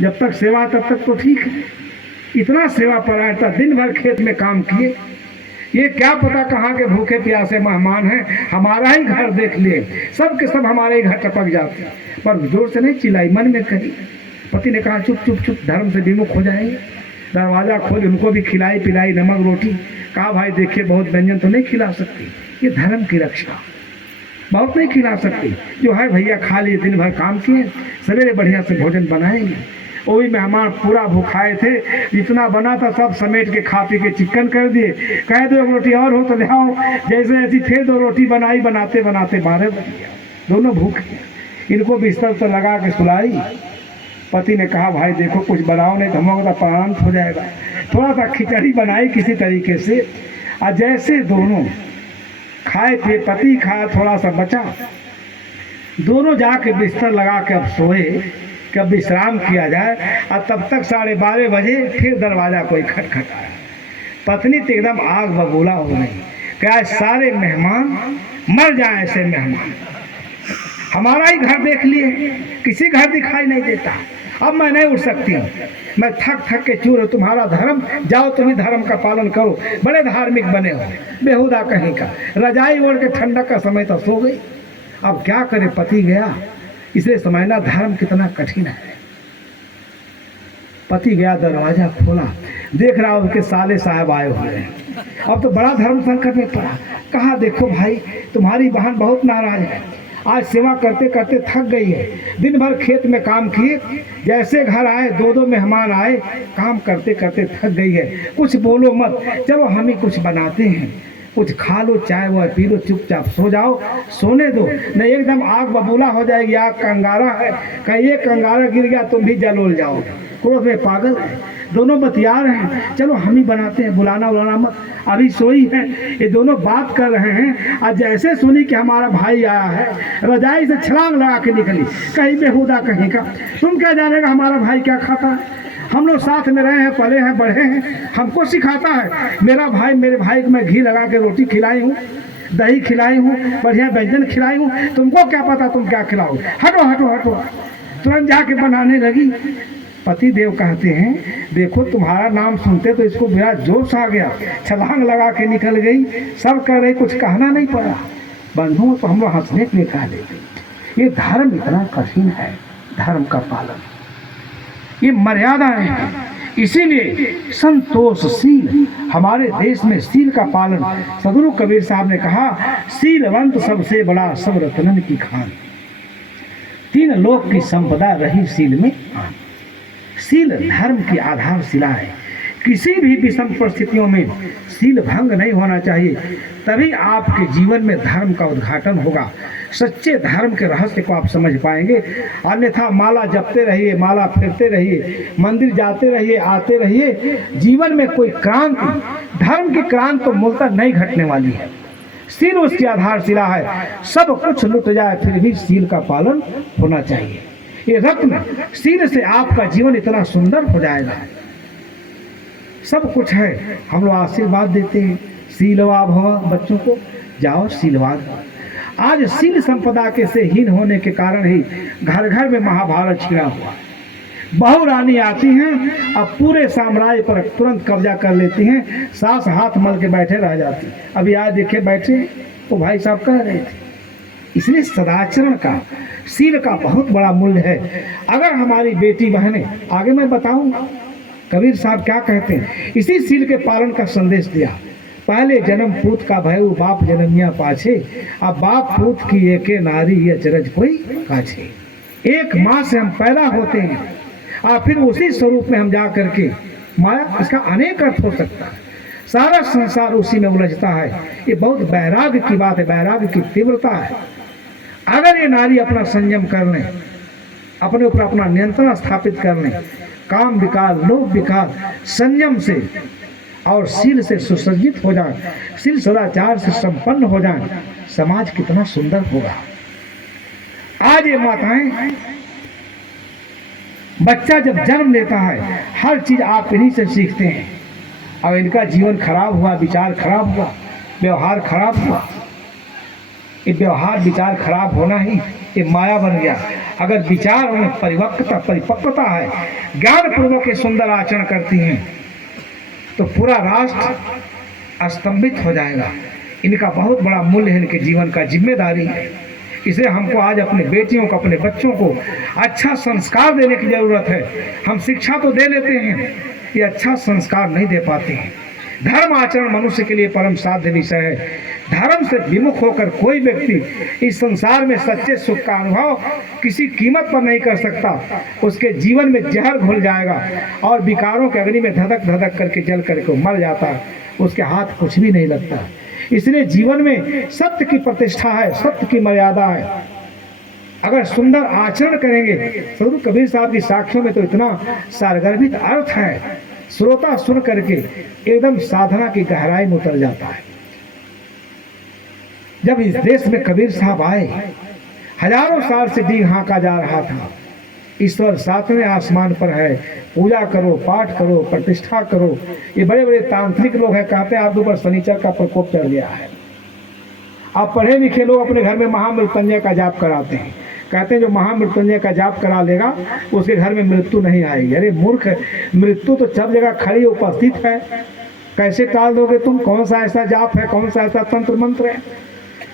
जब तक सेवा तब तक तो ठीक है। इतना सेवा परायण था, दिन भर खेत में काम किए। ये क्या पता कहाँ के भूखे प्यासे मेहमान हैं, हमारा ही घर देख लिए, सब के सब हमारे ही घर टपक जाते। पर जोर से नहीं चिल्लाई, मन में कही। पति ने कहा चुप चुप चुप, धर्म से विमुख हो जाएंगे। दरवाज़ा खोल, उनको भी खिलाई पिलाई नमक रोटी। कहा भाई देखिए बहुत व्यंजन तो नहीं खिला सकती, ये धर्म की रक्षा, बहुत नहीं खिला सकती। जो है भैया खा लिए, दिन भर काम किए, सवेरे बढ़िया से भोजन बनाएंगे। वो भी मेहमान पूरा भूखाए थे, इतना बना था सब समेट के खा पी के चिकन कर दिए। कह दो एक रोटी और हो तो ले आओ, जैसे ऐसी फिर 2 रोटी बनाई, बनाते बनाते 12 बज गया। दोनों भूखे। इनको बिस्तर पर लगा के सुलाई। पति ने कहा भाई देखो कुछ बनाओ, नहीं तो हम लोग का प्राण हो जाएगा। थोड़ा सा खिचड़ी बनाई किसी तरीके से, और जैसे दोनों खाए थे, पति खाया, थोड़ा सा बचा, दोनों जाके बिस्तर लगा के अब सोए कि अब विश्राम किया जाए। और तब तक 12:30 बजे फिर दरवाज़ा कोई खटखटाया। पत्नी तो एकदम आग बबूला हो गई, क्या सारे मेहमान मर जाए, ऐसे मेहमान हमारा ही घर देख लिए, किसी घर दिखाई नहीं देता। अब मैं नहीं उठ सकती हूँ, मैं थक थक के चूर हूँ। तुम्हारा धर्म, जाओ तुम्ही धर्म का पालन करो, बड़े धार्मिक बने हो, बेहुदा कहीं का। रजाई ओढ़ के ठंडक का समय तो सो गई। अब क्या करे, पति गया, इसलिए समझना धर्म कितना कठिन है। पति गया, दरवाजा खोला, देख रहा उनके साले साहब आए हुए हैं। अब तो बड़ा धर्म संकट में पड़ा। कहा देखो भाई तुम्हारी बहन बहुत नाराज है, आज सेवा करते करते थक गई है, दिन भर खेत में काम किए, जैसे घर आए 2 मेहमान आए, काम करते करते थक गई है, कुछ बोलो मत, चलो हम ही कुछ बनाते हैं, कुछ खा लो, चाय वो पी लो, चुपचाप सो जाओ, सोने दो, नहीं एकदम आग बबूला हो जाएगी। आग का अंगारा है, कहीं एक अंगारा गिर गया तुम भी जलोल जाओ। क्रोध में पागल है, दोनों बतिया रहे हैं, चलो हम ही बनाते हैं, बुलाना बुलाना मत। अभी सोई है, ये दोनों बात कर रहे हैं, आज जैसे सुनी कि हमारा भाई आया है, रजाई से छलांग लगा के निकली, कहीं बेहुदा कहीं का। तुम क्या जानेगा हमारा भाई क्या खाता है, हम लोग साथ में रहे हैं, पले हैं, बढ़े हैं, हमको सिखाता है। मेरा भाई, मेरे भाई को मैं घी लगा के रोटी खिलाई हूँ, दही खिलाई हूँ, बढ़िया व्यंजन खिलाई हूँ, तुमको क्या पता तुम क्या खिलाओ, हटो हटो हटो। तुरंत जाके बनाने लगी। पति देव कहते हैं देखो तुम्हारा नाम सुनते तो इसको मेरा जोश आ गया, छलांग लगा के निकल गई। सब कह रहे, कुछ कहना नहीं पड़ा। बंधुओं तो हम लोग हंसने के लिए कह देते। ये धर्म इतना कठिन है, धर्म का पालन, ये मर्यादाएं हैं। इसीलिए संतोषशील हमारे देश में शील का पालन, सदगुरु कबीर साहब ने कहा शीलवंत सबसे बड़ा सब रत्नन की खान, 3 लोक की संपदा रही शील में आन। शील धर्म की आधारशिला है। किसी भी विषम परिस्थितियों में शील भंग नहीं होना चाहिए, तभी आपके जीवन में धर्म का उद्घाटन होगा। सच्चे धर्म के रहस्य को आप समझ पाएंगे। अन्यथा माला जपते रहिए, माला फेरते रहिए, मंदिर जाते रहिए, आते रहिए, जीवन में कोई क्रांति, धर्म की क्रांति तो मूलतः नहीं घटने वाली है। शील उसकी आधारशिला है। सब कुछ लुट जाए फिर भी शील का पालन होना चाहिए। ये रत्न शील से आपका जीवन इतना सुंदर हो जाएगा। सब कुछ है, हम लोग आशीर्वाद देते हैं, शीलवा भव, बच्चों को जाओ शीलवाद। आज शील संपदा के से हीन होने के कारण ही घर घर में महाभारत छिड़ा हुआ। बहु रानी आती हैं, अब पूरे साम्राज्य पर तुरंत कब्जा कर लेती हैं, सास हाथ मल के बैठे रह जाती। अभी आज देखे बैठे तो भाई साहब कह रहे थे। इसलिए सदाचरण का, शील का बहुत बड़ा मूल्य है। अगर हमारी बेटी बहनें, आगे मैं बताऊंगा कबीर साहब क्या कहते हैं, इसी शील के पालन का संदेश दिया। पहले जन्म पूत का भयउ बाप जनमिया पाछे, अब बाप पूत की एके नारी ये अचरज कोई काछे। एक माँ से हम पैदा होते हैं और फिर उसी स्वरूप में हम जा करके माया, इसका अनेक अर्थ हो सकता है, सारा संसार उसी में उलझता है। ये बहुत वैराग्य की बात है, वैराग्य की तीव्रता है। अगर ये नारी अपना संयम कर लें, अपने ऊपर अपना नियंत्रण स्थापित कर लें, काम विकार, लोभ विकार संयम से और शील से सुसज्जित हो जाए, शील सदाचार से संपन्न हो जाए, समाज कितना सुंदर होगा। आज ये माताएं, बच्चा जब जन्म लेता है हर चीज आप इन्हीं से सीखते हैं, और इनका जीवन खराब हुआ, विचार खराब हुआ, व्यवहार खराब हुआ। ये व्यवहार विचार खराब होना ही ये माया बन गया। अगर विचार में परिपक्वता है, ज्ञान पूर्वक के सुंदर आचरण करती हैं, तो पूरा राष्ट्र स्तंभित हो जाएगा। इनका बहुत बड़ा मूल्य है, इनके जीवन का जिम्मेदारी है। इसलिए हमको आज अपने बेटियों को, अपने बच्चों को अच्छा संस्कार देने की जरूरत है। हम शिक्षा तो दे लेते हैं, ये अच्छा संस्कार नहीं दे पाते हैं। धर्म आचरण मनुष्य के लिए परम साध्य विषय है। धर्म से विमुख होकर कोई व्यक्ति इस संसार में सच्चे सुख का अनुभव किसी कीमत पर नहीं कर सकता। उसके जीवन में जहर घुल जाएगा और विकारों के अग्नि में धधक धधक करके जल करके मर जाता है, उसके हाथ कुछ भी नहीं लगता। इसलिए जीवन में सत्य की प्रतिष्ठा है, सत्य की मर्यादा है। अगर सुंदर आचरण करेंगे, सदगुरु कबीर साहब की साखियों में तो इतना सारगर्भित अर्थ है, श्रोता सुन करके एकदम साधना की गहराई में उतर जाता है। जब इस देश में कबीर साहब आए, हजारों साल से डींग हाँका जा रहा था, ईश्वर सातवें आसमान पर है, पूजा करो, पाठ करो, प्रतिष्ठा करो। ये बड़े बड़े तांत्रिक लोग हैं, कहते हैं आपके ऊपर शनिचर का प्रकोप चढ़ गया है। आप पढ़े लिखे लोग अपने घर में महामृत्युंजय का जाप कराते हैं, कहते हैं जो महामृत्युंजय का जाप करा लेगा उसके घर में मृत्यु नहीं आएगी। अरे मूर्ख, मृत्यु तो सब जगह खड़ी उपस्थित है, कैसे टाल दोगे तुम? कौन सा ऐसा जाप है, कौन सा ऐसा तंत्र मंत्र है?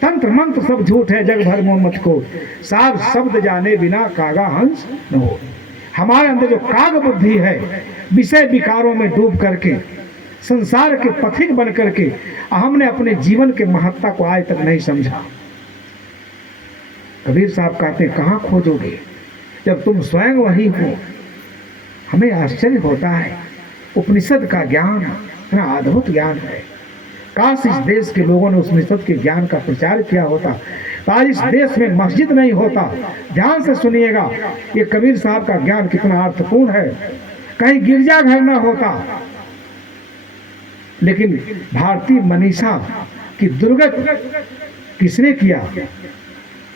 तंत्र मंत्र सब झूठ है, जग भर मोह मत को, सार शब्द जाने बिना कागा हंस न हो। हमारे अंदर जो काग बुद्धि है, विषय विकारों में डूब करके संसार के पथिक बन करके हमने अपने जीवन के महत्ता को आज तक नहीं समझा। कबीर साहब कहते हैं, कहाँ खोजोगे जब तुम स्वयं वही हो। हमें आश्चर्य होता है, उपनिषद का ज्ञान इतना अद्भुत ज्ञान है। काश इस देश के लोगों ने उस उपनिषद के ज्ञान का प्रचार किया होता, तो आज इस देश में मस्जिद नहीं होता। ध्यान से सुनिएगा, ये कबीर साहब का ज्ञान कितना अर्थपूर्ण है। कहीं गिरजाघर न होता, लेकिन भारतीय मनीषा की दुर्गत किसने किया?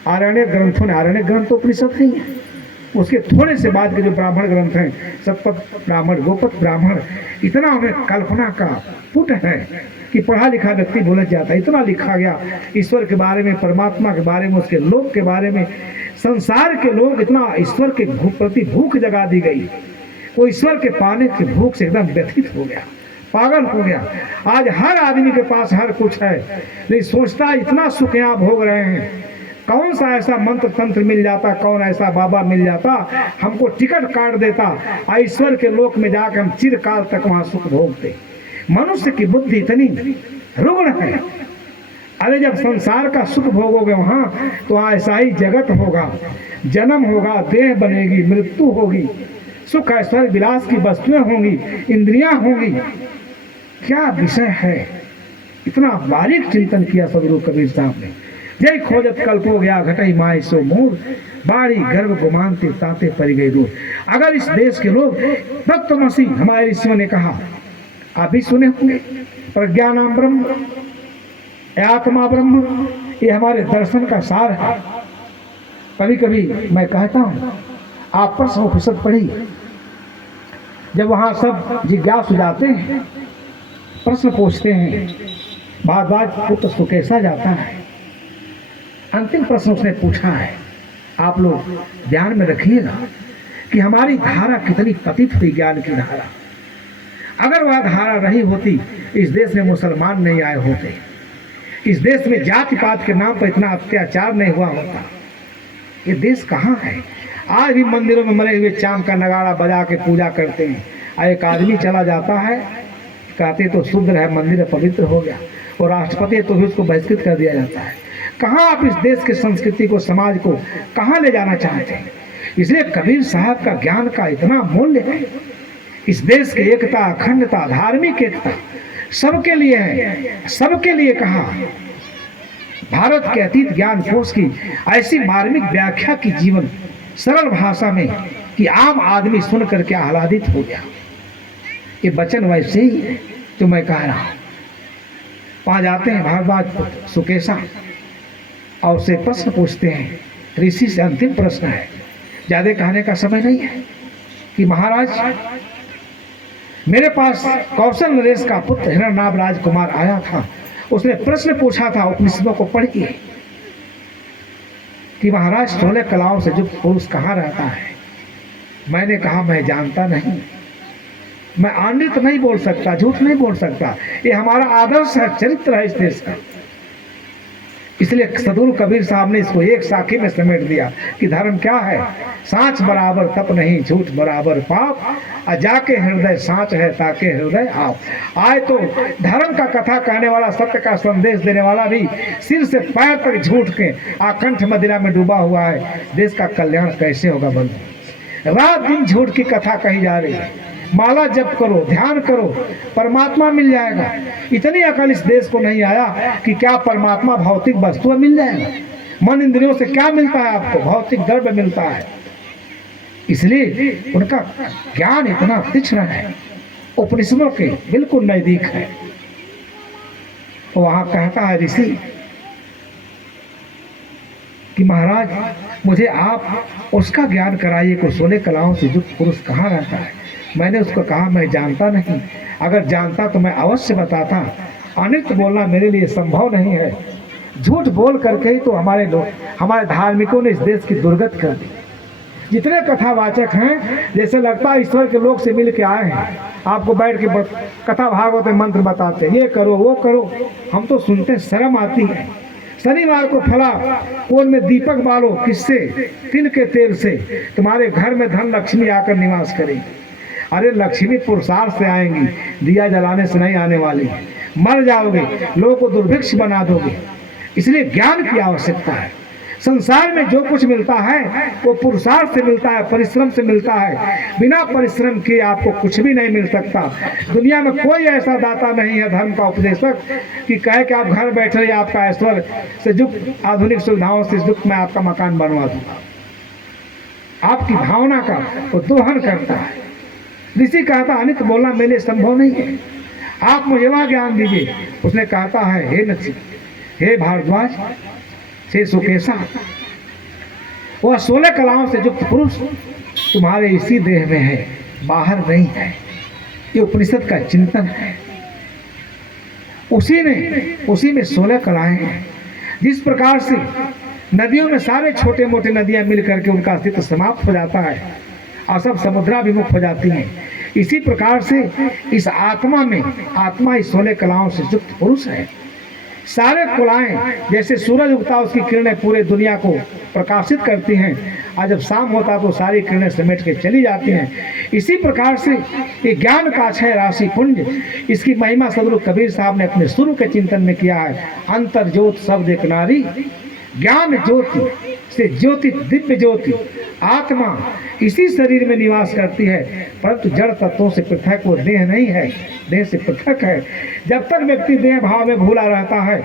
आरण्य ग्रंथों ने। आरण्य ग्रंथ तो उपनिषद नहीं है, उसके थोड़े से बाद के जो ब्राह्मण ग्रंथ हैं, सतपथ ब्राह्मण, गोपथ ब्राह्मण, इतना हमें कल्पना का पुट है कि पढ़ा लिखा व्यक्ति भूल जाता है। इतना लिखा गया ईश्वर के बारे में, परमात्मा के बारे में, उसके लोक के बारे में। संसार के लोग इतना ईश्वर के प्रति भूख जगा दी गई, वो ईश्वर के पाने की भूख से एकदम व्यथित हो गया, पागल हो गया। आज हर आदमी के पास हर कुछ है, लेकिन सोचता है इतना सुख यहाँ भोग रहे हैं, कौन सा ऐसा मंत्र तंत्र मिल जाता, कौन ऐसा बाबा मिल जाता, हमको टिकट काट देता, ईश्वर के लोक में जाकर हम चिरकाल तक वहां सुख भोगते। मनुष्य की बुद्धि इतनी रुग्ण है। अरे जब संसार का सुख भोगोगे वहां, तो ऐसा ही जगत होगा, जन्म होगा, देह बनेगी, मृत्यु होगी, सुख ऐश्वर्य विलास की वस्तुएं होंगी, इंद्रियां होंगी। क्या विषय है? इतना बारीक चिंतन किया सदगुरु कबीर साहब ने। जय खोजत कल्प हो गया घटई माय सो मोर, बाड़ी गर्भ गुमानते ताते परी गई दूर। अगर इस देश के लोग तत्वमसी, हमारे ईश्वर ने कहा, आप भी सुने होंगे, प्रज्ञानाम ब्रह्म, आत्मा ब्रह्म, ये हमारे दर्शन का सार है। कभी कभी मैं कहता हूँ, आप प्रश्न उपनिषद पढ़िए, जब वहाँ सब जिज्ञासु जाते हैं, प्रश्न पूछते हैं, भारद्वाज पुत्र सुकेशा जाता है, अंतिम प्रश्न उसने पूछा है, आप लोग ध्यान में रखिएगा कि हमारी धारा कितनी पतित हुई, ज्ञान की धारा। अगर वह धारा नहीं होती, इस देश में मुसलमान नहीं आए होते, इस देश में जाति पात के नाम पर इतना अत्याचार नहीं हुआ होता। ये देश कहाँ है? आज भी मंदिरों में मरे हुए चाम का नगाड़ा बजा के पूजा करते हैं, और एक आदमी चला जाता है, कहते तो शूद्र है, मंदिर पवित्र हो गया, और राष्ट्रपति तो भी उसको बहिष्कृत कर दिया जाता है। कहाँ आप इस देश की संस्कृति को, समाज को कहाँ ले जाना चाहते हैं? इसलिए कबीर साहब का ज्ञान का इतना मूल्य है। इस देश की एकता, अखंडता, धार्मिक एकता सबके लिए है, सबके लिए कहा। भारत के अतीत ज्ञान कोश की ऐसी मार्मिक व्याख्या की जीवन सरल भाषा में कि आम आदमी सुन करके आह्लादित हो गया। ये वचन वैसे ही है जो मैं कह रहा हूँ। वहाँ जाते हैं भारद्वाज सुकेशा और उससे प्रश्न पूछते हैं, ऋषि से अंतिम प्रश्न है, ज़्यादा कहने का समय नहीं है, कि महाराज मेरे पास कौशल नरेश का पुत्र हिरण्यनाभ राजकुमार आया था, उसने प्रश्न पूछा था, उपनिषदों को पढ़िए कि महाराज 16 कलाओं से युक्त पुरुष कहाँ रहता है। मैंने कहा मैं जानता नहीं, मैं आनंदित नहीं बोल सकता, झूठ नहीं बोल सकता, ये हमारा आदर्श है, चरित्र है इस देश का। इसलिए सदगुरु कबीर साहब ने इसको एक साखी में समेट दिया कि धर्म क्या है, साँच बराबर तप नहीं, झूठ बराबर पाप, जाके हृदय साँच है ताके हृदय आप। आए तो धर्म का कथा कहने वाला, सत्य का संदेश देने वाला भी सिर से पैर तक झूठ के आकंठ मदिरा में डूबा हुआ है। देश का कल्याण कैसे होगा बंधु? रात दिन झूठ की कथा कही जा रही है। माला जप करो, ध्यान करो, परमात्मा मिल जाएगा। इतनी अकल इस देश को नहीं आया कि क्या परमात्मा भौतिक वस्तु मिल जाएगा। मन इंद्रियों से क्या मिलता है आपको? भौतिक द्रव्य मिलता है। इसलिए उनका ज्ञान इतना तीक्ष्ण है, उपनिषदों के बिल्कुल नजदीक है। तो वहां कहता है ऋषि कि महाराज मुझे आप उसका ज्ञान कराइए को 16 कलाओं से युक्त पुरुष कहाँ रहता है। मैंने उसको कहा मैं जानता नहीं, अगर जानता तो मैं अवश्य बताता। अनित्य बोलना मेरे लिए संभव नहीं है। झूठ बोल करके ही तो हमारे लोग, हमारे धार्मिकों ने इस देश की दुर्गति कर दी। जितने कथावाचक हैं जैसे लगता है ईश्वर के लोग से मिल के आए हैं, आपको बैठ के कथा भागवत में मंत्र बताते, ये करो वो करो। हम तो सुनते शर्म आती है। शनिवार को फला कोन में दीपक बालो, किससे? तिल के तेल से तुम्हारे घर में धन लक्ष्मी आकर निवास करेगी। अरे लक्ष्मी पुरुषार्थ से आएंगी, दिया जलाने से नहीं आने वाली। मर जाओगे, लोगों को दुर्भिक्ष बना दोगे। इसलिए ज्ञान की आवश्यकता है। संसार में जो कुछ मिलता है वो पुरुषार्थ से मिलता है, परिश्रम से मिलता है। बिना परिश्रम के आपको कुछ भी नहीं मिल सकता। दुनिया में कोई ऐसा दाता नहीं है धर्म का उपदेशक कि कहे कि आप घर बैठे आपका ऐश्वर्य से युक्त आधुनिक सुविधाओं से युक्त मैं आपका मकान बनवा दूंगा। आपकी भावना का वो दोहन करता है। ऋषि कहता अनित बोलना मेरे लिए संभव नहीं है, आप मुझे वहाँ ज्ञान दीजिए। उसने कहता है हे नची, हे भारद्वाज, हे सुकेशा, वह 16 कलाओं से युक्त पुरुष तुम्हारे इसी देह में है, बाहर नहीं है। ये उपनिषद का चिंतन है। उसी में 16 कलाएं हैं। जिस प्रकार से नदियों में सारे छोटे मोटे नदियां मिल करके उनका अस्तित्व समाप्त हो जाता है और सब समुद्राभिमुख हो जाती हैं, इसी प्रकार से इस आत्मा में, आत्मा इस 16 कलाओं से युक्त पुरुष है। सारे कलाएं जैसे सूरज उगता उसकी किरणें पूरे दुनिया को प्रकाशित करती हैं, और जब शाम होता तो सारी किरणें समेट के चली जाती हैं। इसी प्रकार से ये ज्ञान का 6 राशि पुंज, इसकी महिमा सदगुरु कबीर साहब ने अपने शुरू के चिंतन में किया है। अंतर ज्योत शब्द एक नारी, ज्ञान ज्योति से ज्योति, दिव्य ज्योति आत्मा इसी शरीर में निवास करती है, परंतु जड़ तत्वों से पृथक वो देह नहीं है, देह से पृथक है। जब तक व्यक्ति देह भाव में भूला रहता है,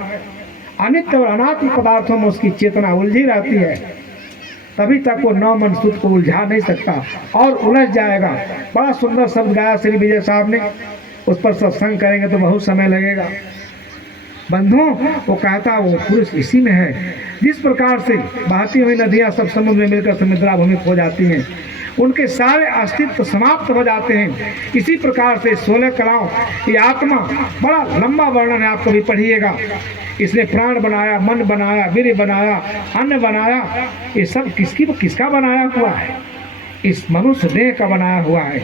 अनित्य और अनात्म पदार्थों में उसकी चेतना उलझी रहती है, तभी तक वो नौ मन सुध को उलझा नहीं सकता और उलझ जाएगा। बड़ा सुंदर शब्द गाया श्री विजय साहब ने, उस पर सत्संग करेंगे तो बहुत समय लगेगा। बंधुओं, वो कहता वो पुरुष इसी में है। जिस प्रकार से बहती हुई नदियां सब समुद्र में मिलकर समुद्राभिमुख हो जाती हैं, उनके सारे अस्तित्व समाप्त हो जाते हैं, इसी प्रकार से 16 कलाओं की आत्मा, बड़ा लंबा वर्णन है, आप कभी पढ़िएगा। इसने प्राण बनाया, मन बनाया, वीर्य बनाया, अन्न बनाया, ये सब किसका बनाया हुआ है? इस मनुष्य देह का बनाया हुआ है,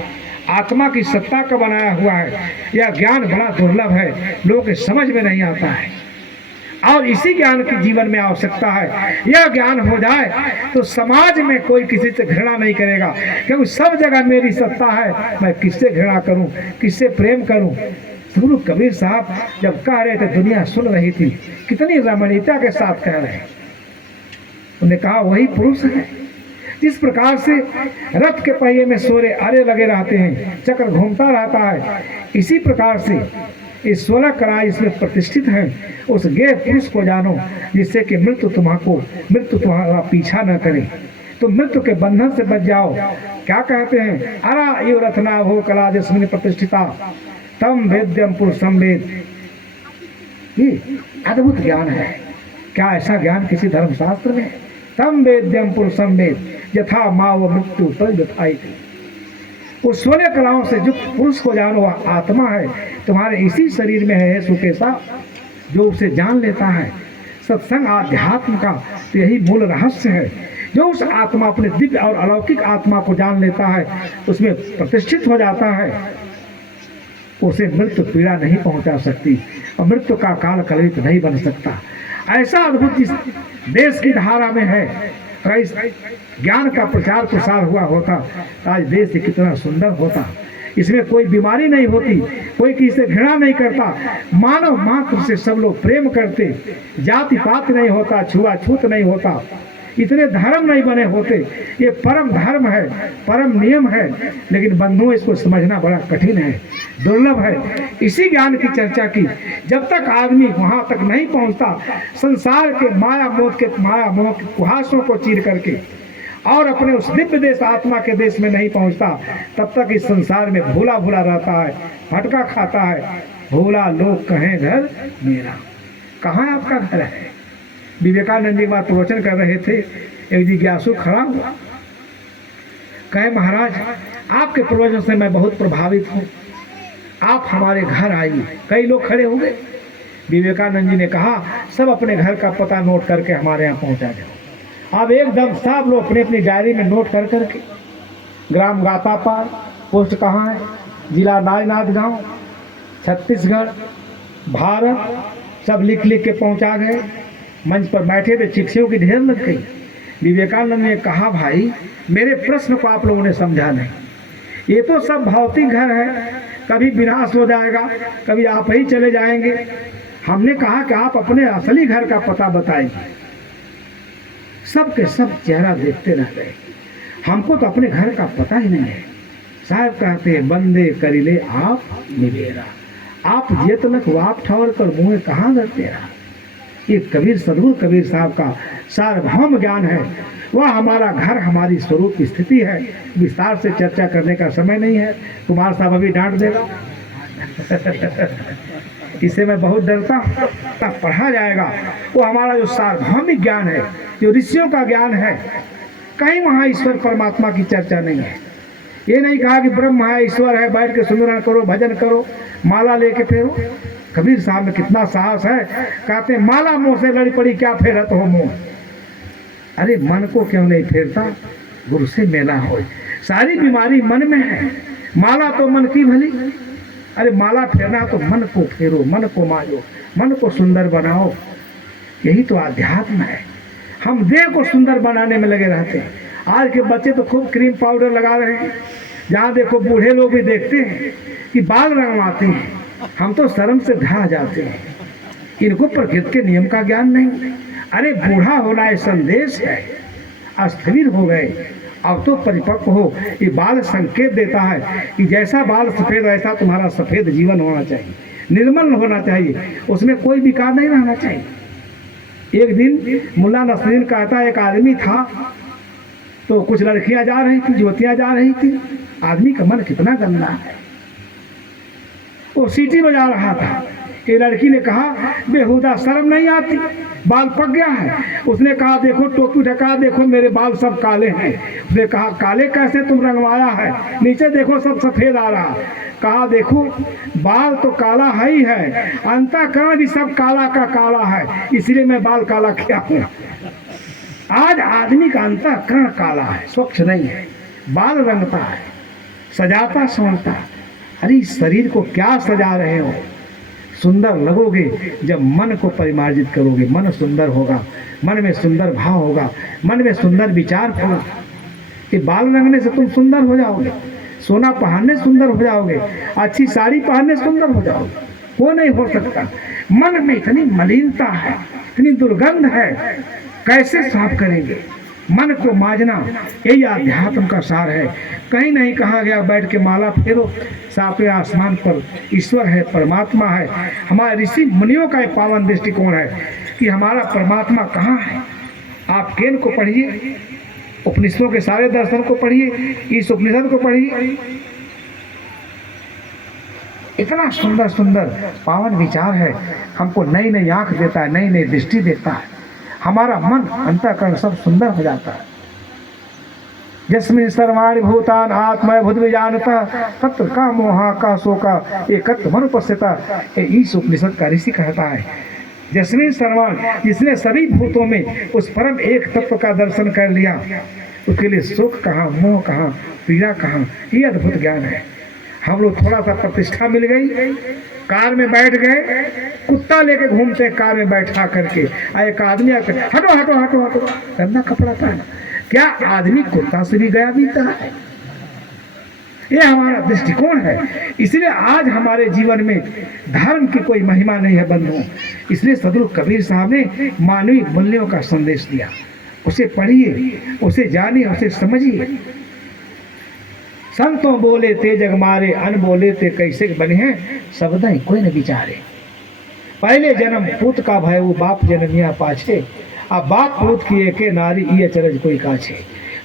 आत्मा की सत्ता का बनाया हुआ है। यह ज्ञान बड़ा दुर्लभ है, लोगों के समझ में नहीं आता है, और इसी ज्ञान की जीवन में आवश्यकता है। यह ज्ञान हो जाए तो समाज में कोई किसी से घृणा नहीं करेगा, क्योंकि सब जगह मेरी सत्ता है, मैं किससे घृणा करूं, किससे प्रेम करूं। गुरु कबीर साहब जब कह रहे थे, दुनिया सुन रही थी, कितनी रमणीयता के साथ कह रहे हैं। उन्होंने कहा वही पुरुष है। जिस प्रकार से रथ के पहिए में सोरे अरे लगे रहते हैं, चक्र घूमता रहता है, इसी प्रकार से ये 16 कलाएं इसमें प्रतिष्ठित हैं। उस गे पुरुष को जानो, जिससे कि मृत्यु तुम्हारा पीछा न करे, तो मृत्यु के बंधन से बच जाओ। क्या कहते हैं? अरा यो रथना भो कला जिसमें प्रतिष्ठिता तम वेद्यम पुरुषम वेद। ये अद्भुत ज्ञान है। क्या ऐसा ज्ञान किसी धर्मशास्त्र में? तम वेद्यम पुरुषम वेद यथा माव मृत्यु तद यथाई। उस 16 कलाओं से युक्त पुरुष को जानो, वह आत्मा है, तुम्हारे इसी शरीर में है सुकेशा। जो उसे जान लेता है, सत्संग आध्यात्म का तो यही मूल रहस्य है। जो उस आत्मा अपने दिव्य और अलौकिक आत्मा को जान लेता है, उसमें प्रतिष्ठित हो जाता है, उसे मृत्यु पीड़ा नहीं पहुंचा सकती और मृत्यु का काल कलवित नहीं बन सकता। ऐसा अद्भुत इस देश की धारा में है। अगर इस ज्ञान का प्रचार प्रसार हुआ होता तो आज देश कितना सुंदर होता। इसमें कोई बीमारी नहीं होती, कोई किसी से घृणा नहीं करता, मानव मात्र से सब लोग प्रेम करते, जाति पात नहीं होता, छुआछूत नहीं होता, इतने धर्म नहीं बने होते। ये परम धर्म है, परम नियम है, लेकिन बंधुओं इसको समझना बड़ा कठिन है, दुर्लभ है। इसी ज्ञान की चर्चा की। जब तक आदमी वहां तक नहीं पहुंचता, संसार के माया मोह के कुहासों को चीर करके और अपने उस दिव्य देश आत्मा के देश में नहीं पहुंचता, तब तक इस संसार में भूला भूला रहता है, भटका खाता है। भूला लोग कहें घर मेरा, कहाँ आपका घर है? विवेकानंद जी बात प्रवचन कर रहे थे, एक जिज्ञासु खड़ा हुआ, कहे महाराज आपके प्रवचन से मैं बहुत प्रभावित हूँ, आप हमारे घर आइए। कई लोग खड़े हो गए। विवेकानंद जी ने कहा सब अपने घर का पता नोट करके हमारे यहाँ पहुँचा जाओ। अब एकदम सब लोग अपनी अपनी डायरी में नोट कर करके, ग्राम गातापार, पोस्ट कहाँ है, जिला नाजनाथ गाँव, छत्तीसगढ़, भारत, सब लिख लिख के पहुँचा गए। मंच पर बैठे थे, चिट्ठियों की ढेर लग गई। विवेकानंद ने कहा भाई मेरे प्रश्न को आप लोगों ने समझा नहीं, ये तो सब भौतिक घर है, कभी विनाश हो जाएगा, कभी आप ही चले जाएंगे। हमने कहा कि आप अपने असली घर का पता बताइए। सबके सब चेहरा देखते रह गए। हमको तो अपने घर का पता ही नहीं है। साहब कहते हैं बंदे करिले आप निवेरा, आप जियत लख वाप ठवर कर मुँह कहाँ गए तेरा। ये कबीर सदगुरु कबीर साहब का सार्वभौम ज्ञान है। वह हमारा घर, हमारी स्वरूप स्थिति है। विस्तार से चर्चा करने का समय नहीं है, कुमार साहब अभी डांट देगा। इससे मैं बहुत डरता हूँ। पढ़ा जाएगा वो हमारा जो सार्वभौमिक ज्ञान है, जो ऋषियों का ज्ञान है, कहीं वहाँ ईश्वर परमात्मा की चर्चा नहीं है। ये नहीं कहा कि ब्रह्म है, ईश्वर है, बैठ के सुमिरन करो, भजन करो, माला लेके फेरो। कबीर साहब में कितना साहस है, कहते माला मुंह से लड़ी पड़ी क्या फेरत हो मुंह। अरे मन को क्यों नहीं फेरता, गुरु से मेला हो। सारी बीमारी मन में है, माला तो मन की भली। अरे माला फेरना तो मन को फेरो, मन को मांझो, मन को सुंदर बनाओ। यही तो आध्यात्म है। हम देह को सुंदर बनाने में लगे रहते हैं। आज के बच्चे तो खूब क्रीम पाउडर लगा रहे हैं, जहाँ देखो बूढ़े लोग भी देखते हैं कि बाल रंगवाते हैं। हम तो शर्म से ढह जाते हैं। इनको प्रकृति के नियम का ज्ञान नहीं। अरे बूढ़ा होना ये संदेश है, अस्थिर हो गए, अब तो परिपक्व हो। ये बाल संकेत देता है कि जैसा बाल सफ़ेद वैसा तुम्हारा सफ़ेद जीवन होना चाहिए, निर्मल होना चाहिए, उसमें कोई विकार नहीं रहना चाहिए। एक दिन मुल्ला नसरुद्दीन कहता है, एक आदमी था तो कुछ लड़कियां जा रही थी, युवतियां जा रही थी। आदमी का मन कितना गंदा है, वो सीटी बजा रहा था। ये लड़की ने कहा बेहुदा शर्म नहीं आती, बाल पक गया है। उसने कहा देखो टोपी ढका, देखो मेरे बाल सब काले हैं। उसने कहा काले कैसे तुम रंगवाया है, नीचे देखो सब सफ़ेद आ रहा। कहा देखो बाल तो काला है ही है, अंतःकरण भी सब काला का काला है, इसलिए मैं बाल काला किया हूँ। आज आदमी का अंतःकरण काला है, स्वच्छ नहीं है, बाल रंगता है, सजाता संवरता। अरे इस शरीर को क्या सजा रहे हो? सुंदर लगोगे जब मन को परिमार्जित करोगे, मन सुंदर होगा, मन में सुंदर भाव होगा, मन में सुंदर विचार होगा। कि बाल रंगने से तुम सुंदर हो जाओगे, सोना पहनने सुंदर हो जाओगे, अच्छी साड़ी पहनने सुंदर हो जाओगे, वो नहीं हो सकता। मन में इतनी मलिनता है, इतनी दुर्गंध है, कैसे साफ करेंगे? मन को मांझना यही आध्यात्म का सार है। कहीं नहीं कहा गया बैठ के माला फेरो, सातवें आसमान पर ईश्वर है, परमात्मा है। हमारे ऋषि मुनियों का एक पावन दृष्टिकोण है कि हमारा परमात्मा कहाँ है। आप केन को पढ़िए, उपनिषदों के सारे दर्शन को पढ़िए, इस उपनिषद को पढ़िए, इतना सुंदर सुंदर पावन विचार है। हमको नई नई आँख देता है, नई नई दृष्टि देता है। हमारा मन अंतःकरण सब सुंदर हो जाता है। जिसमें सर्वाणि भूतान आत्मा भूत विजानता तत्र का मोहा का शोका एकत्र मन उपस्थिता। इस उपनिषद का ऋषि कहता है जस्मीन सर्वान, जिसने सभी भूतों में उस परम एक तत्व का दर्शन कर लिया, उसके लिए सुख कहाँ, मोह कहाँ, पीड़ा कहाँ, ये अद्भुत ज्ञान है। हम लोग थोड़ा सा प्रतिष्ठा मिल गई, कार में बैठ गए, कुत्ता लेके घूमते कार में बैठा करके, एक आदमी आकर हटो हटो हटो हटो, गंदा कपड़ा पहना। क्या आदमी कुत्ता से भी गया बीता है? ये हमारा दृष्टिकोण है। इसलिए आज हमारे जीवन में धर्म की कोई महिमा नहीं है बंधुओं। इसलिए सदगुरु कबीर साहब ने मानवीय मूल्यों का संदेश दिया। उसे पढ़िए, उसे जानिए, उसे समझिए। संतों बोले ते जग मारे, अन बोले ते कैसे बने हैं, सबदई कोई न विचारे। पहले जन्म पूत का भय वो बाप जनमिया पाछे, अब बाप पूत की एके नारी ये चरज कोई काछे।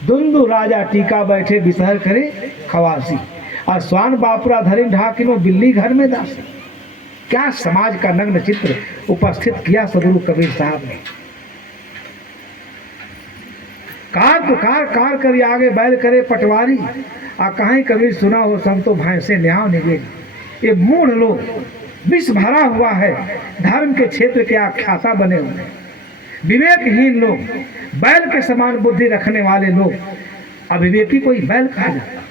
दुंदु राजा टीका बैठे बिसहर करे खवासी, और स्वान बापुरा धरे ढाकिनो बिल्ली घर में दासी। क्या समाज का नग्न चित्र उपस्थित किया सदगुरु कबीर साहब ने। कार तो कार करी आगे बैल करे पटवारी, आ कहीं कबीर सुना हो संतो भैंसे न्याव निवेदी। ये मूढ़ लोग विष भरा हुआ है, धर्म के क्षेत्र के आख्याता बने हुए हैं। विवेकहीन लोग, बैल के समान बुद्धि रखने वाले लोग, अविवेकी कोई बैल कहा जाता।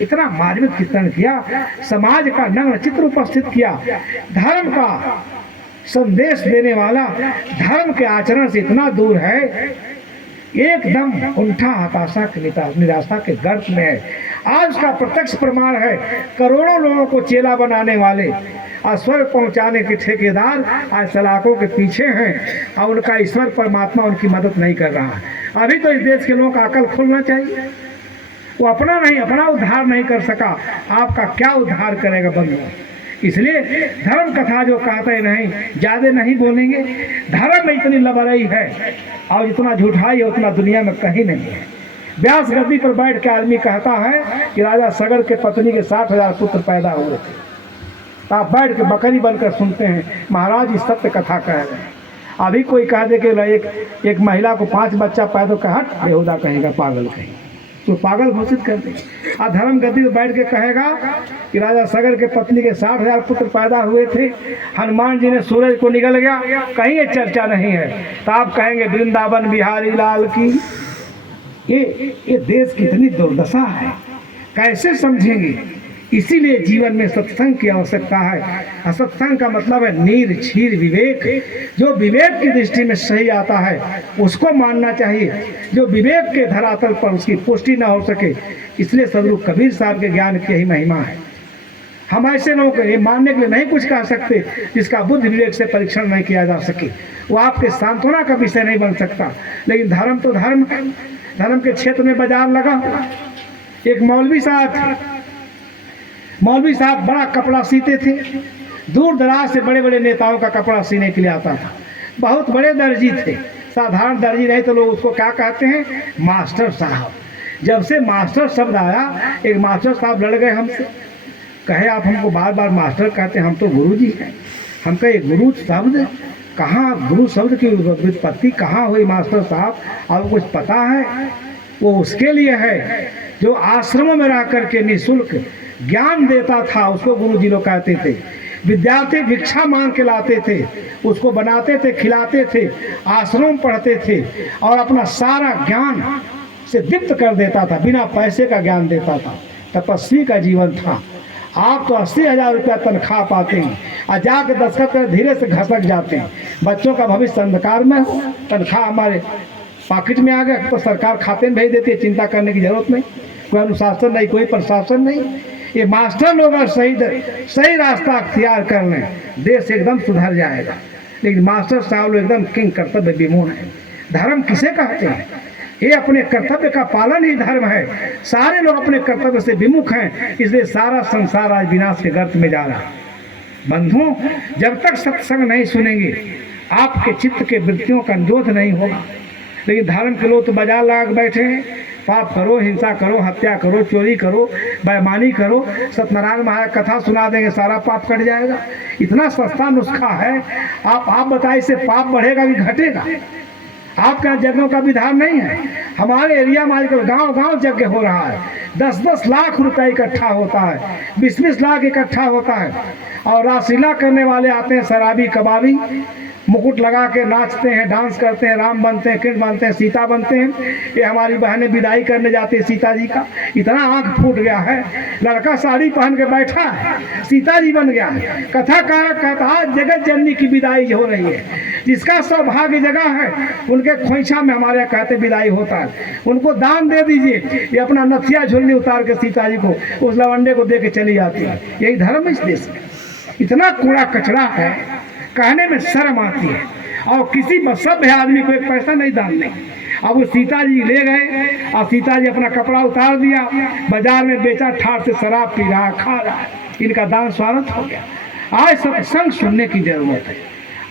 इतना मार्मिक चित्रण किया, समाज का नग्न चित्र उपस्थित किया। धर्म का संदेश देने वाला धर्म के आचरण से इतना दूर है, एकदम उल्टा हताशा के निराशा के गर्त में है। आज का प्रत्यक्ष प्रमाण है, करोड़ों लोगों को चेला बनाने वाले और स्वर्ग पहुंचाने के ठेकेदार आज सलाखों के पीछे हैं, और उनका ईश्वर परमात्मा उनकी मदद नहीं कर रहा है। अभी तो इस देश के लोगों का अकल खुलना चाहिए। वो अपना उद्धार नहीं कर सका, आपका क्या उद्धार करेगा बंधु। इसलिए धर्म कथा जो कहते नहीं, ज्यादा नहीं बोलेंगे। धर्म में इतनी लबरई है और इतना झूठाई है उतना दुनिया में कहीं नहीं है। व्यास गद्दी पर बैठ के आदमी कहता है कि राजा सगर के पत्नी के 60,000 पुत्र पैदा हुए थे। तो आप बैठ के बकरी बनकर सुनते हैं, महाराज इस सत्य कथा कह रहे हैं। अभी कोई कह दे कि एक महिला को 5 बच्चा पैदा कर, हट बेहुदा कहेगा, पागल कहेगा, तो पागल घोषित कर दे। और धर्म गद्दी पर बैठ के कहेगा कि राजा सगर के पत्नी के 60,000 पुत्र पैदा हुए थे, हनुमान जी ने सूरज को निगल गया, कहीं ये चर्चा नहीं है। तो आप कहेंगे वृंदावन बिहारी लाल की। ये देश की इतनी दुर्दशा है, कैसे समझेंगे। इसीलिए जीवन में सत्संग की आवश्यकता है। सत्संग का मतलब है नीर क्षीर विवेक। जो विवेक की दृष्टि में सही आता है उसको मानना चाहिए, जो विवेक के धरातल पर उसकी पुष्टि ना हो सके। इसलिए सदगुरु कबीर साहब के ज्ञान की यही महिमा है। हम ऐसे लोगों को ये मानने के लिए नहीं कुछ कह सकते जिसका बुद्धि विवेक से परीक्षण नहीं किया जा सके। वो आपके सांत्वना का विषय नहीं बन सकता। लेकिन धर्म तो धर्म, धर्म के क्षेत्र में बाजार लगा हुआ। एक मौलवी साहब बड़ा कपड़ा सीते थे, दूर दराज से बड़े बड़े नेताओं का कपड़ा सीने के लिए आता था। बहुत बड़े दर्जी थे, साधारण दर्जी नहीं तो लोग उसको क्या कहते हैं, मास्टर साहब। जब से मास्टर शब्द आया, एक मास्टर साहब लड़ गए हमसे, कहे आप हमको बार बार मास्टर कहते हैं, हम तो गुरु जी हैं। हम कहे गुरु शब्द कहाँ, गुरु शब्द की व्युत्पत्ति कहाँ हुई मास्टर साहब, आपको कुछ पता है? वो उसके लिए है जो आश्रमों में रह करके निःशुल्क ज्ञान देता था, उसको गुरु जी लोग कहते थे। विद्यार्थी भिक्षा मांग के लाते थे, उसको बनाते थे, खिलाते थे, आश्रम पढ़ते थे और अपना सारा ज्ञान से दीप्त कर देता था, बिना पैसे का ज्ञान देता था। तपस्वी का जीवन था। आप तो 80,000 रुपया तनख्वाह पाते हैं और जाके दस्तखत कर धीरे से घसक जाते हैं। बच्चों का भविष्य अंधकार में हो, तनख्वाह हमारे पॉकेट में आ गया तो सरकार खाते में भेज देती है, चिंता करने की जरूरत नहीं। कोई अनुशासन नहीं, कोई प्रशासन नहीं। ये मास्टर लोग अगर सही रास्ता अख्तियार कर लें, देश एकदम सुधर जाएगा। लेकिन मास्टर साहब लोग एकदम किंग कर्तव्य विमूढ़ है। धर्म किसे कहते हैं? ये अपने कर्तव्य का पालन ही धर्म है। सारे लोग अपने कर्तव्य से विमुख हैं, इसलिए सारा संसार आज विनाश के गर्त में जा रहा है। बंधुओं, जब तक सत्संग नहीं सुनेंगे, आपके चित्त के वृत्तियों का निरोध नहीं होगा। लेकिन धर्म के लोग तो बाजार लगा बैठे हैं, पाप करो, हिंसा करो, हत्या करो, चोरी करो, बेईमानी करो, सत्यनारायण महाराज कथा सुना देंगे, सारा पाप कट जाएगा। इतना सस्ता नुस्खा है। आप बताइए, इससे पाप बढ़ेगा कि घटेगा? आपके यहाँ यज्ञों का विधान नहीं है। हमारे एरिया में आजकल गांव यज्ञ हो रहा है। 10-10 लाख रुपए इकट्ठा होता है, 20-20 लाख इकट्ठा होता है और रासलीला करने वाले आते हैं, शराबी कबाबी, मुकुट लगा के नाचते हैं, डांस करते हैं, राम बनते हैं, कृष्ण बनते हैं, सीता बनते हैं। ये हमारी बहनें विदाई करने जाती है सीता जी का, इतना आँख फूट गया है। लड़का साड़ी पहन के बैठा है, सीता जी बन गया है। कथा कहता आज जगत जननी की विदाई हो रही है। जिसका सौभाग्य जगह है उनके खोइछा में हमारे यहाँ कहते विदाई होता है, उनको दान दे दीजिए। ये अपना नथिया झुल्ली उतार के सीता जी को उस लवंडे को दे के चली जाती है। यही धर्म है इस देश में। इतना कूड़ा कचरा है, कहने में शर्म आती है। और किसी सभ्य आदमी को एक पैसा नहीं दान नहीं। अब वो सीता जी ले गए और सीता जी अपना कपड़ा उतार दिया, बाजार में बेचा, ठाट से शराब पी रहा, खा रहा। इनका दान स्वागत हो गया। आज सत्संग सुनने की जरूरत है।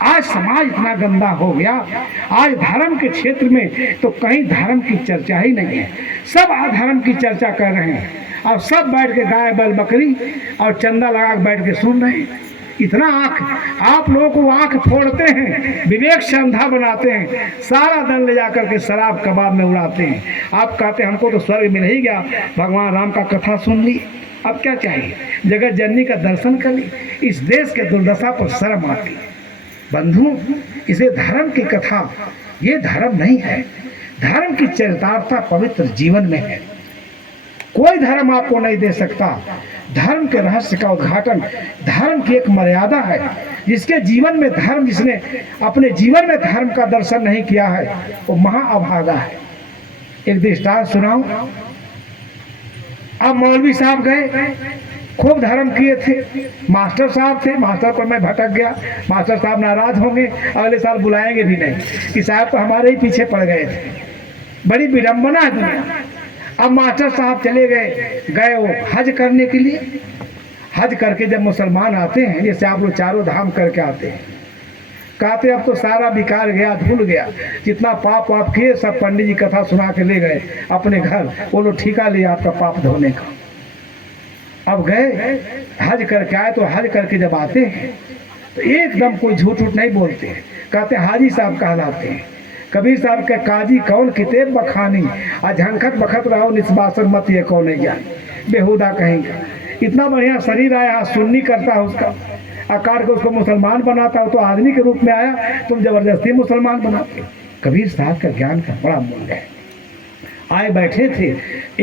आज समाज इतना गंदा हो गया। आज धर्म के क्षेत्र में तो कहीं धर्म की चर्चा ही नहीं है, सब अधर्म की चर्चा कर रहे हैं। और सब बैठ के गाय बैल बकरी और चंदा लगा के बैठ के सुन रहे हैं। इतना आँख आप लोगों को आँख फोड़ते हैं, विवेक से अंधा बनाते हैं, सारा धन ले जाकर के शराब कबाब में उड़ाते हैं। आप कहते हैं हमको तो स्वर्ग मिल ही गया, भगवान राम का कथा सुन ली, अब क्या चाहिए, जगत जननी का दर्शन कर ली। इस देश के दुर्दशा पर शर्म आती है। बंधु, इसे धर्म की कथा, ये धर्म नहीं है। धर्म की चरितार्थता पवित्र जीवन में है। कोई धर्म आपको नहीं दे सकता। धर्म के रहस्य का उद्घाटन, धर्म की एक मर्यादा है। जिसके जीवन में धर्म, जिसने अपने जीवन में धर्म का दर्शन नहीं किया है वो महाअभागा है। एक दृष्टांत सुनाऊं। अब मौलवी साहब गए, खूब धर्म किए थे, मास्टर साहब थे, मास्टर पर मैं भटक गया। मास्टर साहब नाराज होंगे, अगले साल बुलाएंगे भी नहीं कि साहब तो हमारे ही पीछे पड़ गए थे। बड़ी विडम्बना है दुनिया। अब मास्टर साहब चले गए वो हज करने के लिए। हज करके जब मुसलमान आते हैं, जैसे आप लोग चारों धाम करके आते हैं, कहते अब तो सारा बिकार गया, धुल गया, जितना पाप वाप किए सब पंडित जी कथा सुना के ले गए अपने घर। वो लोग ठिका लिया आपका पाप धोने का। अब गए हज करके आए, तो हज करके जब आते हैं तो एकदम कोई झूठ उठ नहीं बोलते हैं, कहते हाजी साहब कहलाते हैं। कबीर साहब के काजी कौन कितेब बखानी, अझंखत बखत रहो निस्बासन मत ये कौन नहीं जाने, बेहुदा कहेंगे। इतना बढ़िया शरीर आया, सुन्नी करता है उसका, आकार के उसको मुसलमान बनाता हो, तो आदमी के रूप में आया, तुम जबरदस्ती मुसलमान बनाते हो। कबीर साहब का ज्ञान का बड़ा मूल्य है। आए बैठे थे,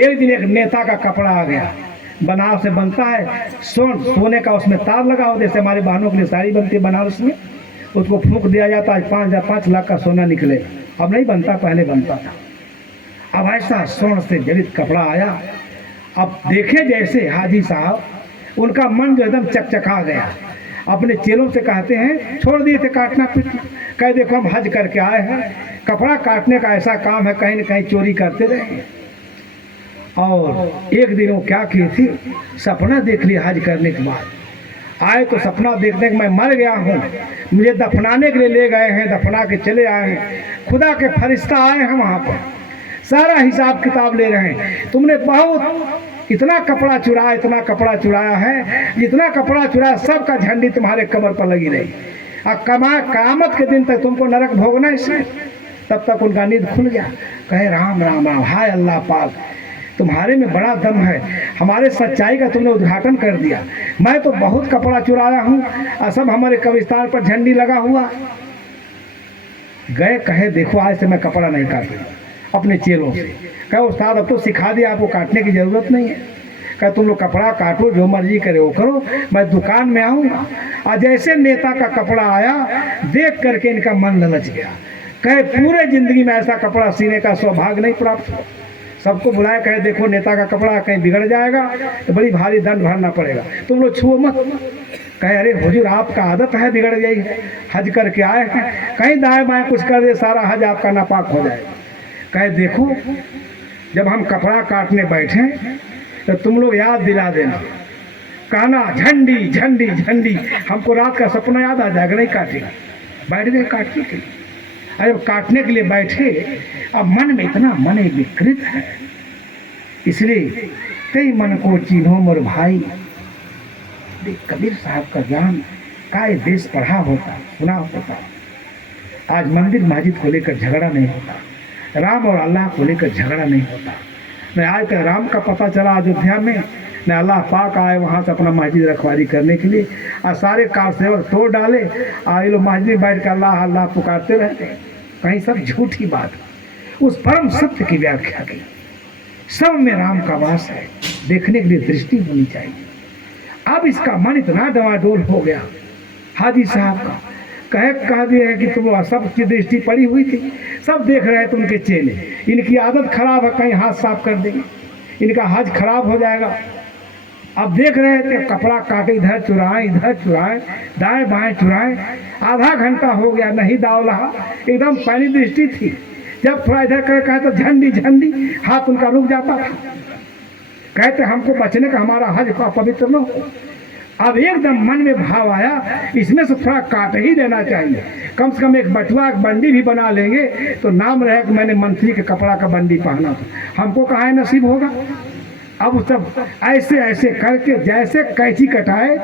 एक दिन एक नेता का कपड़ा आ गया, बनारस से बनता है, सोने का उसमें तार लगा हो, जैसे हमारे बहनों के लिए साड़ी बनती है बनारस में, उसको फूंक दिया जाता है, 5 लाख का सोना निकले। अब नहीं बनता, पहले बनता था। अब ऐसा स्वर्ण से जड़ित कपड़ा आया। अब देखे जैसे हाजी साहब, उनका मन जो एकदम चकचका गया। अपने चेलों से कहते हैं, छोड़ दिए थे काटना पीटना, कह देखो हम हज करके आए हैं, कपड़ा काटने का ऐसा काम है, कहीं न कहीं चोरी करते रहे। और एक दिन वो क्या की थी, सपना देख लिया हज करने के बाद। आए तो सपना देखने के मैं मर गया हूँ, मुझे दफनाने के लिए ले गए हैं, दफना के चले आए हैं। खुदा के फरिश्ता आए हैं वहाँ पर, सारा हिसाब किताब ले रहे हैं। तुमने बहुत इतना कपड़ा चुराया, इतना कपड़ा चुराया है, जितना कपड़ा चुराया सबका झंडी तुम्हारे कमर पर लगी रही। और क़यामत के दिन तक तुमको नरक भोगना इसमें। तब तक उनका नींद खुल गया। कहे राम राम राम, हाय अल्लाह पाक, तुम्हारे में बड़ा दम है, हमारे सच्चाई का तुमने उद्घाटन कर दिया। मैं तो बहुत कपड़ा चुराया हूँ और सब हमारे कब्रिस्तान पर झंडी लगा हुआ। गए, कहे देखो आज से मैं कपड़ा नहीं काटूंगा अपने चेलों से। कहे उस्ताद अब तो सिखा दिया, आपको काटने की ज़रूरत नहीं है। कहे तुम लोग कपड़ा काटो, जो मर्जी करे वो करो, मैं दुकान में आऊँगा। और जैसे नेता का कपड़ा आया, देख करके इनका मन ललच गया। कहे पूरे ज़िंदगी में ऐसा कपड़ा सीने का सौभाग्य नहीं प्राप्त हुआ। सबको बुलाया, कहे देखो नेता का कपड़ा कहीं बिगड़ जाएगा तो बड़ी भारी दंड भरना पड़ेगा, तुम लोग छुओ मत। कहे अरे हुजूर आपका आदत है बिगड़ गई है, हज करके आए हैं, कहीं दाएं बाएं कुछ कर दे सारा हज आपका नापाक हो जाएगा। कहे देखो जब हम कपड़ा काटने बैठे तो तुम लोग याद दिला देना, कहना झंडी झंडी झंडी, हमको रात का सपना याद आ जाएगा, नहीं काटेगा। बैठ गए काटने के लिए। अरे काटने के लिए बैठे, अब मन में इतना मन विकृत है, इसलिए कई मन को चिन्हो मोर भाई। कबीर साहब का ज्ञान का देश पढ़ा होता, सुना होता, आज मंदिर मस्जिद को लेकर झगड़ा नहीं होता, राम और अल्लाह को लेकर झगड़ा नहीं होता। मैं आज तक राम का पता चला अयोध्या में न अल्लाह पाक आए वहाँ से अपना मस्जिद रखवारी करने के लिए, और सारे कार सेवक तोड़ डाले, और ये लोग मस्जिद में बैठ कर अल्लाह अल्लाह पुकारते रहते। कहीं सब झूठी बात, उस परम सत्य की व्याख्या की। सब में राम का वास है, देखने के लिए दृष्टि होनी चाहिए। अब इसका मन इतना डवाडोल हो गया हाजी साहब का, कह दिया है कि तुम सबकी दृष्टि पड़ी हुई थी, सब देख रहे थे उनके चेले, इनकी आदत खराब है, कहीं हाथ साफ कर देंगे, इनका हज खराब हो जाएगा। अब देख रहे थे कपड़ा काटे, इधर चुराए दाएं बाएं चुराए, आधा घंटा हो गया नहीं दाव रहा, एकदम पैनी दृष्टि थी। जब थोड़ा इधर कर कहे तो झंडी झंडी हाथ उनका रुक जाता था, कहते हमको बचने का, हमारा हज पवित्र न हो। अब एकदम मन में भाव आया, इसमें से थोड़ा काट ही देना चाहिए, कम से कम एक बटुआ एक बंडी भी बना लेंगे तो नाम रहे कि मैंने मंत्री के कपड़ा का बंडी पहना था, हमको कहाँ नसीब होगा। अब सब ऐसे ऐसे करके जैसे कैंची कटाए,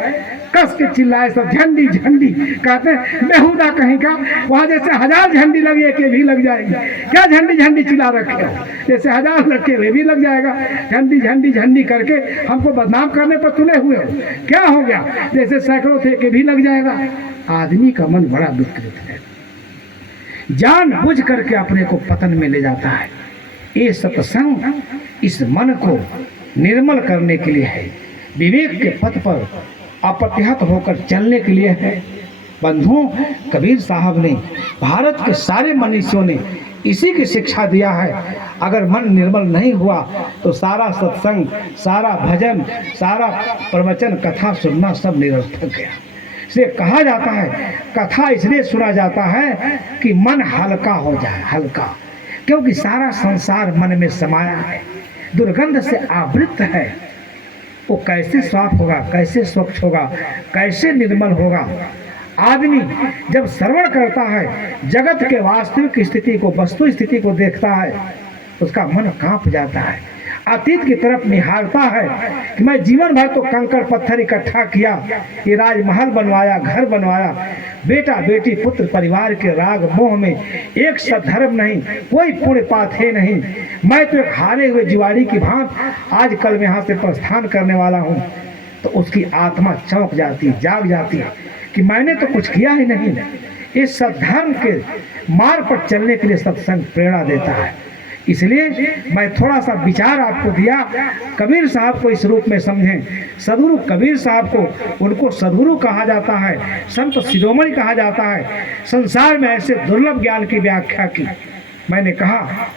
कस के चिल्लाए सब, झंडी झंडी कहते बेहुदा कहीं का, वहाँ जैसे 1000 झंडी लगी एक भी लग जाएगी, क्या झंडी झंडी चिल्ला रखे हो, जैसे 1000 लगे वे भी लग जाएगा, झंडी झंडी झंडी करके हमको बदनाम करने पर तुले हुए हो, क्या हो गया, जैसे सैकड़ों थे के भी लग जाएगा। आदमी का मन बड़ा विकृत है, जान बुझ करके अपने को पतन में ले जाता है। ये सत्संग इस मन को निर्मल करने के लिए है, विवेक के पथ पर अप्रतिहत होकर चलने के लिए है। बंधुओं, कबीर साहब ने, भारत के सारे मनीषियों ने इसी की शिक्षा दिया है। अगर मन निर्मल नहीं हुआ तो सारा सत्संग, सारा भजन, सारा प्रवचन, कथा सुनना सब निरर्थक गया। इसलिए कहा जाता है, कथा इसलिए सुना जाता है कि मन हल्का हो जाए, हल्का, क्योंकि सारा संसार मन में समाया है, दुर्गंध से आवृत है। वो कैसे साफ होगा, कैसे स्वच्छ होगा, कैसे निर्मल होगा। आदमी जब श्रवण करता है, जगत के वास्तविक स्थिति को, वस्तु स्थिति को देखता है, उसका मन कांप जाता है, अतीत की तरफ निहारता है कि मैं जीवन भर तो कंकड़ पत्थर इकट्ठा किया, ये राजमहल बनवाया, घर बनवाया, बेटा बेटी पुत्र परिवार के राग मोह में एक सद्धर्म नहीं, कोई पुण्य पाप है नहीं, मैं तो एक हारे हुए जुआरी की भांत आज कल में यहाँ से प्रस्थान करने वाला हूँ। तो उसकी आत्मा चौंक जाती, जाग जाती है कि मैंने तो कुछ किया ही नहीं। इस सद्धर्म के मार्ग पर चलने के लिए सत्संग प्रेरणा देता है। इसलिए मैं थोड़ा सा विचार आपको दिया, कबीर साहब को इस रूप में समझें। सदगुरु कबीर साहब को, उनको सदगुरु कहा जाता है, संत शिरोमणि कहा जाता है। संसार में ऐसे दुर्लभ ज्ञान की व्याख्या की। मैंने कहा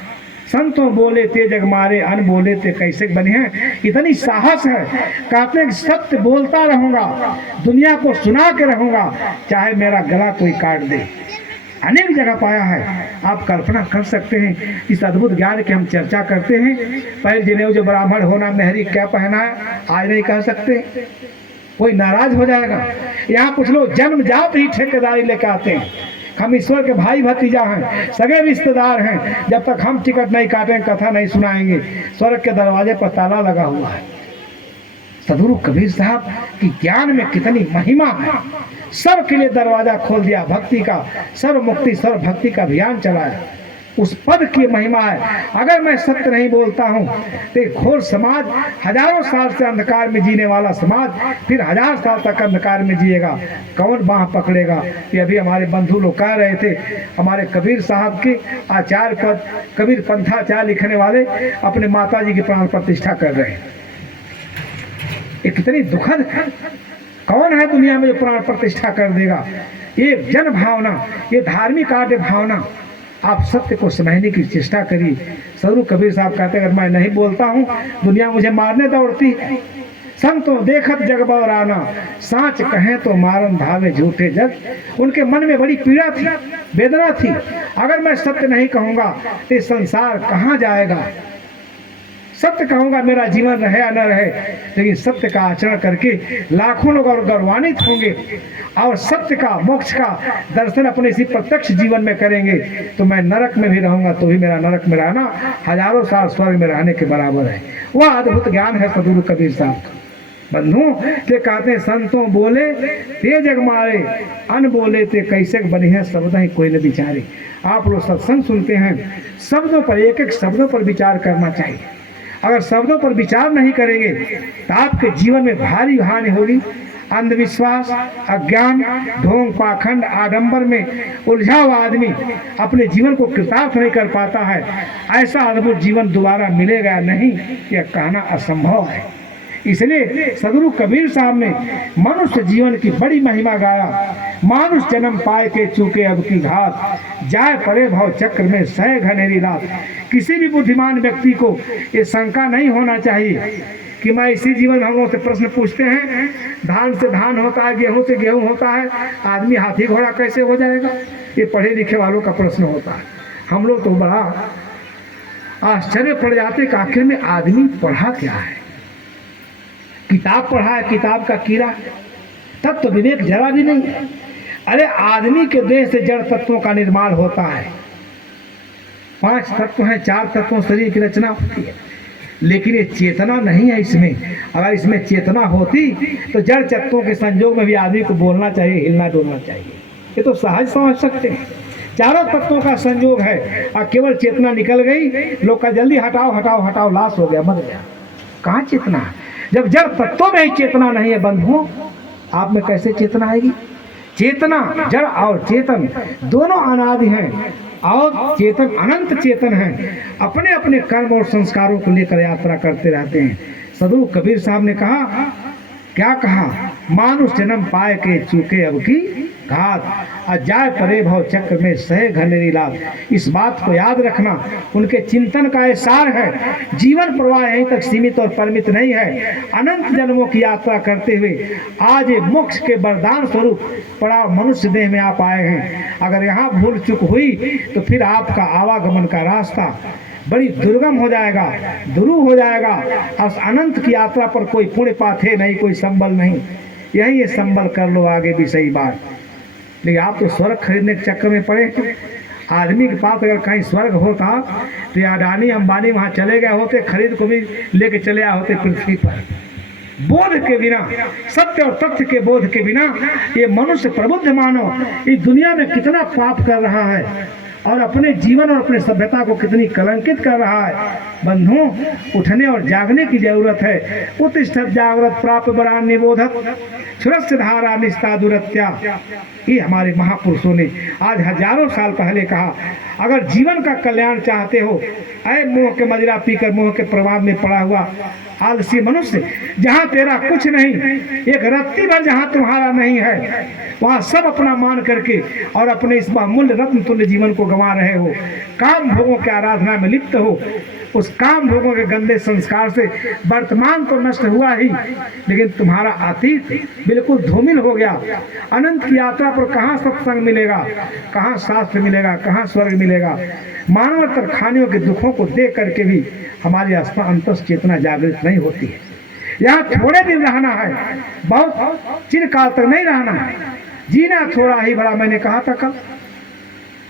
संतों बोले ते जग मारे, अन बोले ते कैसे बने हैं। इतनी साहस है, कहते हैं सत्य बोलता रहूँगा, दुनिया को सुना के रहूँगा, चाहे मेरा गला कोई काट दे। अनेक जगह पाया है। आप कल्पना कर सकते हैं इस अद्भुत ज्ञान की हम चर्चा करते हैं। पहले जनेऊ जो ब्राह्मण होना मेहरी क्या पहना है, आज नहीं कह सकते, कोई नाराज हो जाएगा। यहाँ कुछ लोग जन्म जात ही ठेकेदारी लेकर आते हैं, हम ईश्वर के भाई भतीजा हैं, सगे रिश्तेदार हैं, जब तक हम टिकट नहीं काटेंगे, कथा नहीं सुनाएंगे, स्वर्ग के दरवाजे पर ताला लगा हुआ है। सदगुरु कबीर साहब की ज्ञान में कितनी महिमा है, सब के लिए दरवाजा खोल दिया भक्ति का, सर्व मुक्ति सर्व भक्ति का अभियान चलाया। उस पद की महिमा है। अगर मैं सत्य नहीं बोलता हूँ तो एक घोर समाज, हजारों साल से अंधकार में जीने वाला समाज फिर 1000 साल तक अंधकार में जिएगा, कौन बाह पकड़ेगा। ये अभी हमारे बंधु लोग कह रहे थे, हमारे कबीर साहब के आचार्य पद, कबीर पंथाचार्य लिखने वाले अपने माता जी की प्राण प्रतिष्ठा कर रहे हैं। ये कितनी दुखद है। कौन है दुनिया में जो प्राण प्रतिष्ठा कर देगा। ये जन भावना, ये धार्मिक आर्य भावना, आप सत्य को समझने की चेष्टा करिए। सदगुरु कबीर साहब कहते हैं, अगर मैं नहीं बोलता हूँ दुनिया मुझे मारने दौड़ती है। संतों देखत जग बौराना, साँच कहें तो मारन धावे झूठे जग। उनके मन में बड़ी पीड़ा थी, वेदना थी। अगर मैं सत्य नहीं कहूँगा तो संसार कहाँ जाएगा। सत्य कहूँगा मेरा जीवन रहे या न रहे, लेकिन सत्य का आचरण करके लाखों लोग और गौरवान्वित होंगे और सत्य का, मोक्ष का दर्शन अपने इसी प्रत्यक्ष जीवन में करेंगे। तो मैं नरक में भी रहूँगा तो भी मेरा नरक में रहना हजारों साल स्वर्ग में रहने के बराबर है। वह अद्भुत ज्ञान है सदगुरु कबीर साहब का। बंधु के कहते हैं, संतों बोले ते जग मारे, अन बोले ते कैसे बने हैं, शब्द ही कोई न विचारे। आप लोग सत्संग सुनते हैं, शब्दों पर, एक एक शब्दों पर विचार करना चाहिए। अगर शब्दों पर विचार नहीं करेंगे तो आपके जीवन में भारी हानि होगी। अंधविश्वास, अज्ञान, ढोंग, पाखंड, आडंबर में उलझा हुआ आदमी अपने जीवन को कृतार्थ नहीं कर पाता है। ऐसा अद्भुत जीवन दोबारा मिलेगा नहीं, यह कहना असंभव है। इसलिए सदगुरु कबीर साहब ने मनुष्य जीवन की बड़ी महिमा गाया। मानुष जन्म पाए के चूके अब की घात, जाए परे भव चक्र में सह घनेरी रात। किसी भी बुद्धिमान व्यक्ति को ये शंका नहीं होना चाहिए कि मैं इसी जीवन, हम लोग से प्रश्न पूछते हैं, धान से धान होता है, गेहूं से गेहूं होता है, आदमी हाथी घोड़ा कैसे हो जाएगा? ये पढ़े लिखे वालों का प्रश्न होता है। हम लोग तो बड़ा आश्चर्य पड़ जाते कि आखिर में आदमी पढ़ा क्या है। किताब पढ़ा है, किताब का कीड़ा, तब तो विवेक जरा भी नहीं है। अरे आदमी के देह से जड़ तत्वों का निर्माण होता है। 5 तत्व हैं, 4 तत्वों शरीर की रचना होती है, लेकिन ये चेतना नहीं है इसमें। अगर इसमें चेतना होती तो जड़ तत्वों के संयोग में भी आदमी को बोलना चाहिए, हिलना डोलना चाहिए। ये तो सहज समझ सकते हैं। चारों तत्वों का संयोग है और केवल चेतना निकल गई, लोग का जल्दी हटाओ हटाओ हटाओ, लाश हो गया, मर गया। कहाँ चेतना है? जब जड़ तत्वों में ही चेतना नहीं है बंधुओं, आप में कैसे चेतना आएगी? चेतना, जड़ और चेतन दोनों अनादि हैं और चेतन अनंत चेतन है, अपने अपने कर्म और संस्कारों को लेकर यात्रा करते रहते हैं। सदगुरु कबीर साहब ने कहा, क्या कहा? मानुष जन्म पाए के चूके अब की घात, अजाय परे भव चक्र में सहे घनेरी लात। इस बात को याद रखना उनके चिंतन का सार है। जीवन प्रवाह यहीं तक सीमित और परिमित नहीं है। अनंत जन्मों की यात्रा करते हुए आज ये मोक्ष के वरदान स्वरूप पड़ा मनुष्य देह में आप आए हैं। अगर यहाँ भूल चूक हुई तो फिर आपका आवागमन का रास्ता बड़ी दुर्गम हो जाएगा, दुरूह हो जाएगा। और अनंत की यात्रा पर कोई पुण्य पाथे नहीं, कोई संबल नहीं। यही ये संबल कर लो, आगे भी सही बात। लेकिन आप तो स्वर्ग खरीदने के चक्कर में पड़े। आदमी के पास अगर कहीं स्वर्ग होता तो अडानी अंबानी वहाँ चले गए होते, खरीद को भी लेके चले आए होते पृथ्वी पर। बोध के बिना, सत्य और तथ्य के बोध के बिना ये मनुष्य प्रबुद्ध मानव इस दुनिया में कितना पाप कर रहा है और अपने जीवन और अपने सभ्यता को कितनी कलंकित कर रहा है। बंधुओं, उठने और जागने की जरूरत है। उत्तिष्ठत् जागृत प्राप्य बरान निबोधत सुरस्य धारा निस्ता दुरत्या। ये हमारे महापुरुषों ने आज हजारों साल पहले कहा। अगर जीवन का कल्याण चाहते हो, ऐ मोह के मदिरा पीकर मोह के प्रभाव में पड़ा हुआ आलसी मनुष्य, जहाँ तेरा कुछ नहीं, एक रत्ती भर जहाँ तुम्हारा नहीं है, वहाँ सब अपना मान करके और अपने इस बहुमूल्य रत्न तुल्य जीवन को गंवा रहे हो। काम भोगों की आराधना में लिप्त हो। उस काम भोगों के गंदे संस्कार से वर्तमान तो नष्ट हुआ ही, लेकिन तुम्हारा अतीत बिल्कुल धूमिल हो गया। अनंत की यात्रा पर कहाँ सत्संग मिलेगा, कहाँ शास्त्र मिलेगा, कहाँ स्वर्ग मिलेगा। मानव तरखानियों के दुखों को देख करके भी हमारी अंतस चेतना जागृत नहीं होती है। यहाँ थोड़े दिन रहना है, बहुत चिरकाल तक नहीं रहना है। जीना थोड़ा ही बड़ा, मैंने कहा था कल।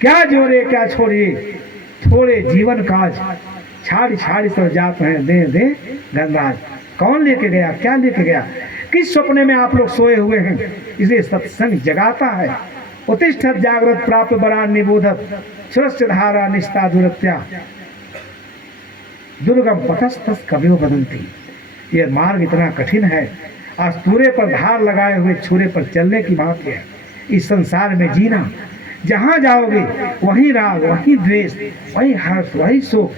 क्या जोड़े क्या छोड़िए, थोड़े जीवन काज, छाड़ी छाड़ी सब जात हैं, दे दे गंगाज। कौन लेके गया, क्या लेके गया, किस सपने में आप लोग सोए हुए हैं? इसलिए सत्संग जगाता है। उत्तिष्ठत् जागृत प्राप्य बरान निबोधत सुरस्य धारा निस्ता दुरत्या। दुर्गम पथस्तस कवियो बदलती। ये मार्ग इतना कठिन है, अस्तूरे पर धार लगाए हुए छुरे पर चलने की बात है। इस संसार में जीना, जहाँ जाओगे वहीं राग, वहीं द्वेष, वहीं हर्ष, वहीं शोक।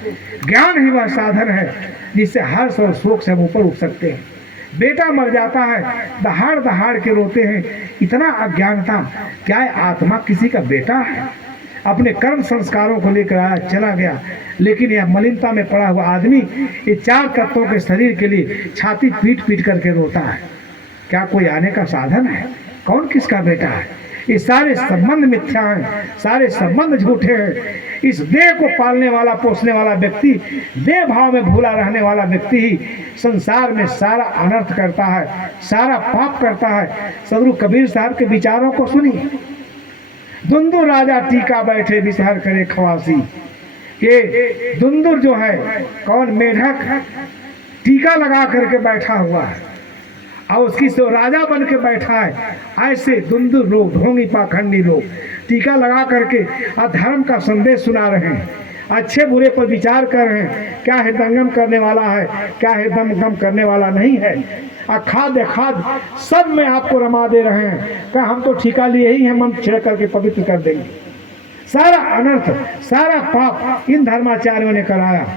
ज्ञान ही वह साधन है जिससे हर्ष और शोक से हम ऊपर उठ सकते हैं। बेटा मर जाता है, दहाड़ दहाड़ के रोते हैं। इतना अज्ञानता, क्या आत्मा किसी का बेटा है? अपने कर्म संस्कारों को लेकर आया, चला गया, लेकिन यह मलिनता में पड़ा हुआ आदमी ये 4 तत्वों के शरीर के लिए छाती पीट पीट करके रोता है। क्या कोई आने का साधन है? कौन किसका बेटा है? ये सारे संबंध मिथ्या हैं, सारे संबंध झूठे हैं। इस देह को पालने वाला, पोसने वाला व्यक्ति, देह भाव में भूला रहने वाला व्यक्ति ही संसार में सारा अनर्थ करता है, सारा पाप करता है। सदगुरु कबीर साहब के विचारों को सुनिए। दुंदुर राजा टीका बैठे विषहर करे खवासी। ये दुंदुर जो है, कौन? मेढक टीका लगा करके बैठा हुआ है और उसकी तो राजा बन के बैठा है। ऐसे दुंदुर लोग, ढोंगी पाखंडी लोग टीका लगा करके अधर्म का संदेश सुना रहे हैं। अच्छे बुरे पर विचार कर रहे हैं, क्या हृदयंगम करने वाला है, क्या हृदयंगम करने वाला नहीं है। अखाद्य खाद सब में आपको रमा दे रहे हैं। क्या हम तो ठिका लिए ही हैं, मंत्र छिड़क करके पवित्र कर देंगे। सारा अनर्थ, सारा पाप इन धर्माचार्यों ने कराया।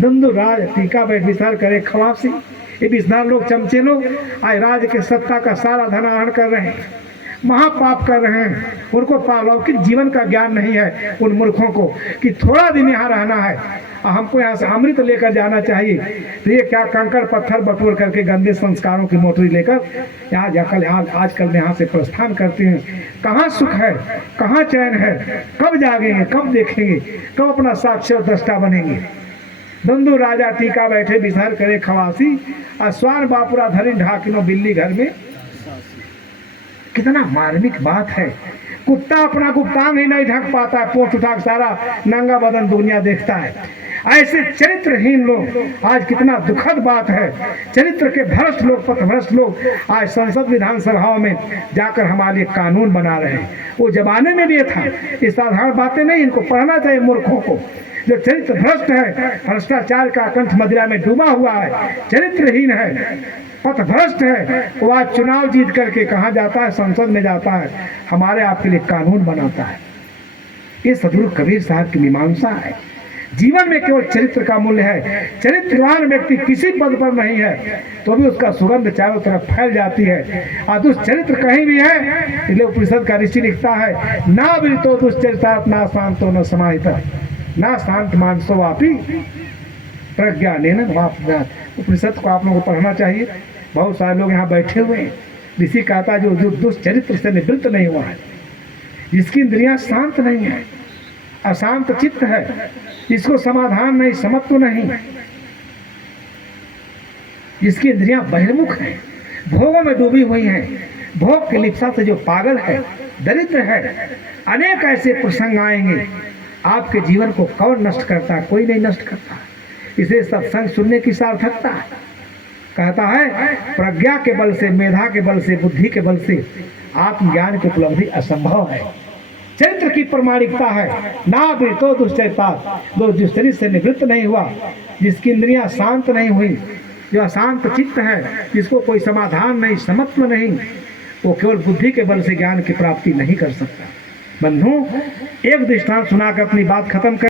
धुंधु राज टीका बैठ विचार करे खवासी। ये विस्तार लोग, चमचे लोग आज राज के सत्ता का सारा धनाहरण कर रहे हैं, महापाप कर रहे हैं। उनको पारलौकिक जीवन का ज्ञान नहीं है उन मूर्खों को कि थोड़ा दिन यहाँ रहना है और हमको यहाँ से अमृत लेकर जाना चाहिए। तो ये क्या कंकड़ पत्थर बटोर करके गंदे संस्कारों की मोटरी लेकर यहाँ जाकर आजकल में यहाँ से प्रस्थान करते हैं। कहाँ सुख है, कहाँ चैन है, कब जागेंगे, कब देखेंगे, कब अपना साक्षर दृष्टा बनेंगे। धुंधु राजा टीका बैठे विचार करे खवासी, अस्वान बापुरा धरी ढाकिनो बिल्ली घर में। कितना मार्मिक बात है। कुत्ता अपना गुप्तांग ही नहीं ढक पाता है, पोंछ उठा सारा नंगा बदन दुनिया देखता है। ऐसे चरित्रहीन लोग, आज कितना दुखद बात है। चरित्र के भ्रष्ट लोग, पथभ्रष्ट लोग आज संसद विधानसभाओं में जाकर हमारे लिए कानून बना रहे हैं। वो जमाने में भी ये था, ये साधारण बातें नहीं, इनको पढ़ना चाहिए मूर्खों को। जो चरित्र भ्रष्ट है, भ्रष्टाचार का कंठ मदिरा में डूबा हुआ है, चरित्रहीन है, पथभ्रष्ट है, वो आज चुनाव जीत करके कहाँ जाता है, संसद में जाता है, हमारे आपके लिए कानून बनाता है। ये सदगुरु कबीर साहब की मीमांसा है। जीवन में केवल चरित्र का मूल्य है। चरित्रवान व्यक्ति किसी पद पर नहीं है तो भी उसका सुगंध चारों तरफ फैल जाती है। और दुष्चरित्र कहीं भी है, इसलिए उपनिषद का ऋषि लिखता है, ना विरतो दुष्चरिता ना शांतो न समाहित ना शांत मानसो वापी प्रज्ञा ने वापदात। उपनिषद को आप लोगों को पढ़ना चाहिए। बहुत सारे लोग यहाँ बैठे हुए हैं। ऋषि कहता है जो दुष्चरित्र से निवृत्त नहीं हुआ है, जिसकी इंद्रियां शांत नहीं है, अशांत चित्त है, जिसको समाधान नहीं, समत्व नहीं, जिसकी इंद्रियां बहिर्मुख हैं, भोगों में डूबी हुई हैं, भोग की लिप्सा से जो पागल है, दरिद्र है। अनेक ऐसे प्रसंग आएंगे। आपके जीवन को कौन नष्ट करता है? कोई नहीं नष्ट करता। इसे सत्संग सुनने की सार्थकता है। कहता है प्रज्ञा के बल से, मेधा के बल से, बुद्धि के बल से आत्मज्ञान की उपलब्धि असंभव है। चरित्र की प्रमाणिकता है। ना भी तो दुष्चरिता, जो दुष्चरित्र से निवृत्त नहीं हुआ, जिसकी इंद्रियां शांत नहीं हुई, जो अशांत चित्त है, जिसको कोई समाधान नहीं, समत्व नहीं, वो केवल बुद्धि के बल से ज्ञान की प्राप्ति नहीं कर सकता। बंधु, एक दृष्टांत सुनाकर अपनी बात खत्म कर